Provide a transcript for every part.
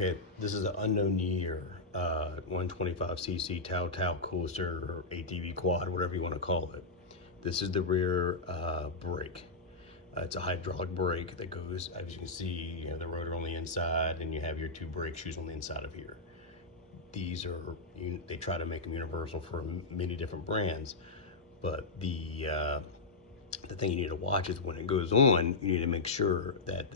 Okay, this is an unknown year 125cc Tao coaster or ATV quad, whatever you want to call it. This is the rear brake. It's a hydraulic brake that goes, as you can see, you have the rotor on the inside and you have your two brake shoes on the inside of here. These are, they try to make them universal for many different brands, but the thing you need to watch is when it goes on, you need to make sure that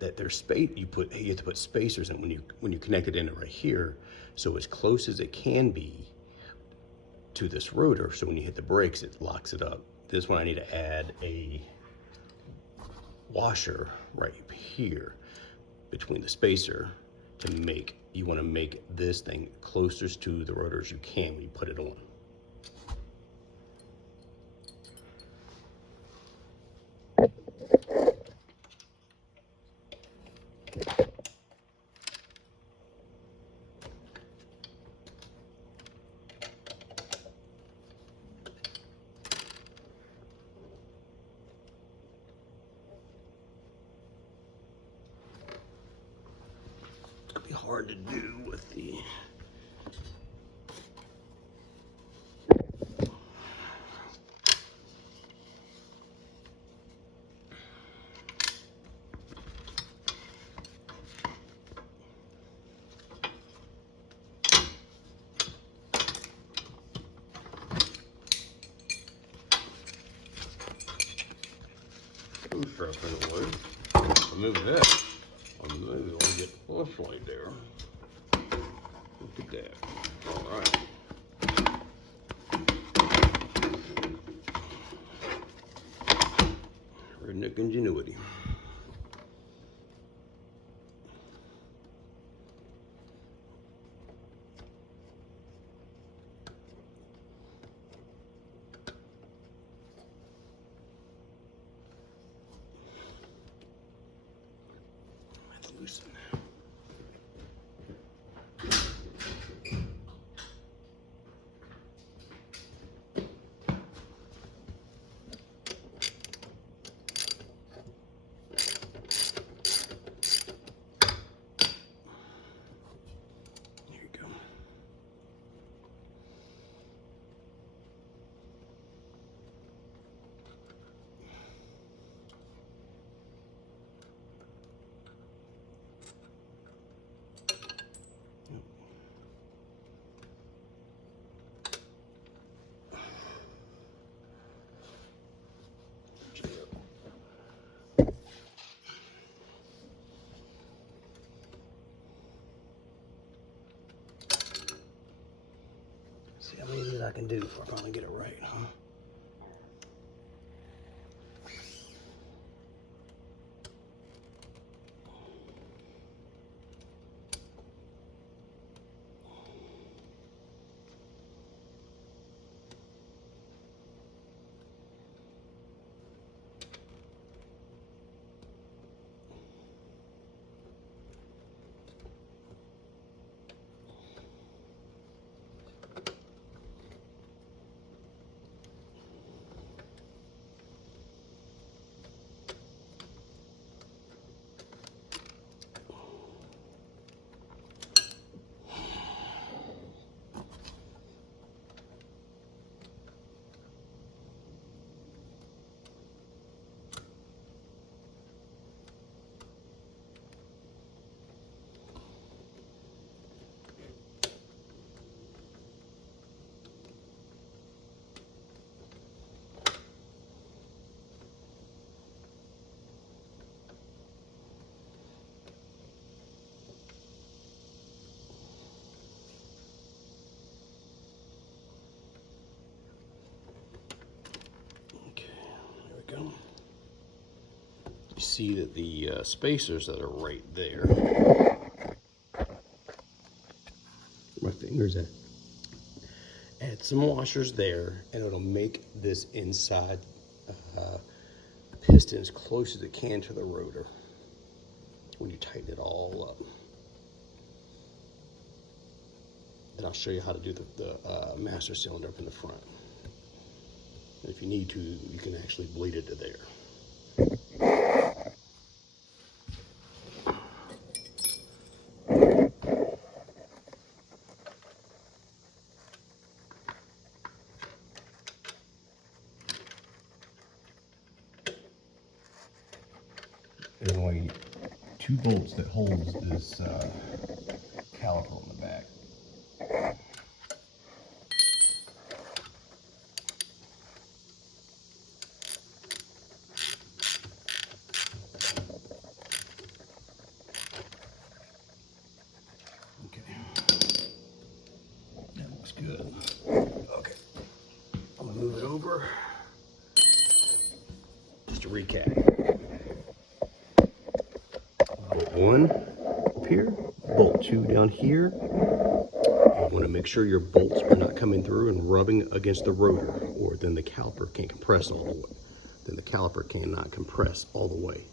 that there's space. You have to put spacers in when you connect it in right here, so as close as it can be to this rotor, so when you hit the brakes it locks it up. This one I need to add a washer right here between the spacer to make, you want to make this thing closest to the rotor as you can when you put it on. It's gonna be hard to do with the screw strap in the way. Remove that. Maybe we'll get flush right there. Look at that. All right. Redneck ingenuity. Let's loosen. See how many of these I can do before I finally get it right, huh? Go. You see that the spacers that are right there, my fingers at, add some washers there and it'll make this inside piston as close as it can to the rotor when you tighten it all up. And I'll show you how to do the master cylinder up in the front. If you need to, you can actually bleed it to there. there's only 2 bolts that holds this caliper on the back. That looks good. Okay, I'm gonna move it over. Just to recap. Bolt 1 up here, bolt 2 down here. You want to make sure your bolts are not coming through and rubbing against the rotor, or then the caliper can't compress all the way. Then the caliper cannot compress all the way.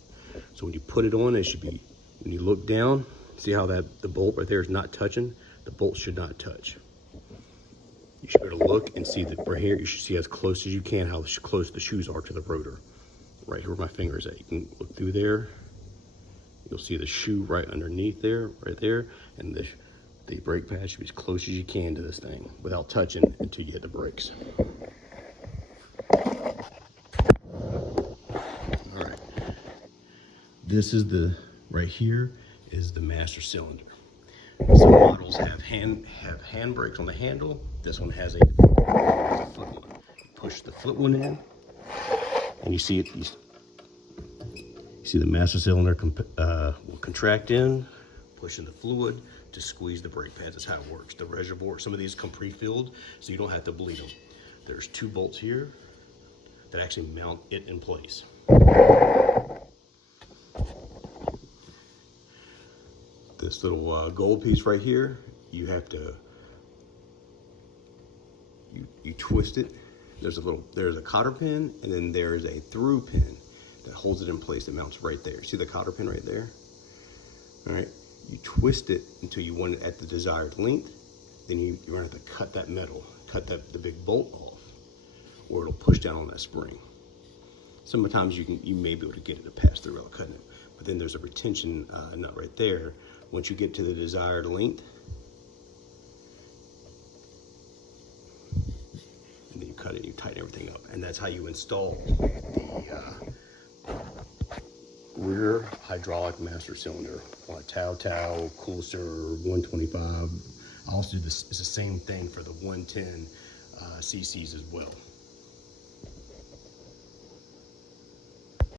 So when you put it on, it should be, when you look down, see how that the bolt right there is not touching? The bolt should not touch. You should be able to look and see that right here, you should see as close as you can how close the shoes are to the rotor. Right here where my finger is at. You can look through there. You'll see the shoe right underneath there, right there, and the brake pad should be as close as you can to this thing without touching until you hit the brakes. All right. This is right here is the master cylinder. Some models have hand brakes on the handle. This one has a foot one. Push the foot one in, and you see it. You see the master cylinder will contract in, pushing the fluid to squeeze the brake pads. That's how it works. The reservoir, some of these come pre-filled, so you don't have to bleed them. There's 2 bolts here that actually mount it in place. This little gold piece right here, you have to, you twist it. There's a cotter pin, and then there's a through pin that holds it in place, that mounts right there. See the cotter pin right there? All right, you twist it until you want it at the desired length. Then you're gonna have to cut that metal, cut the big bolt off, or it'll push down on that spring. Sometimes you may be able to get it to pass through without cutting it, but then there's a retention nut right there. Once you get to the desired length, and then you cut it, you tighten everything up, and that's how you install the rear hydraulic master cylinder on a Tao Coolster 125. I also do this. It's the same thing for the 110 cc's as well.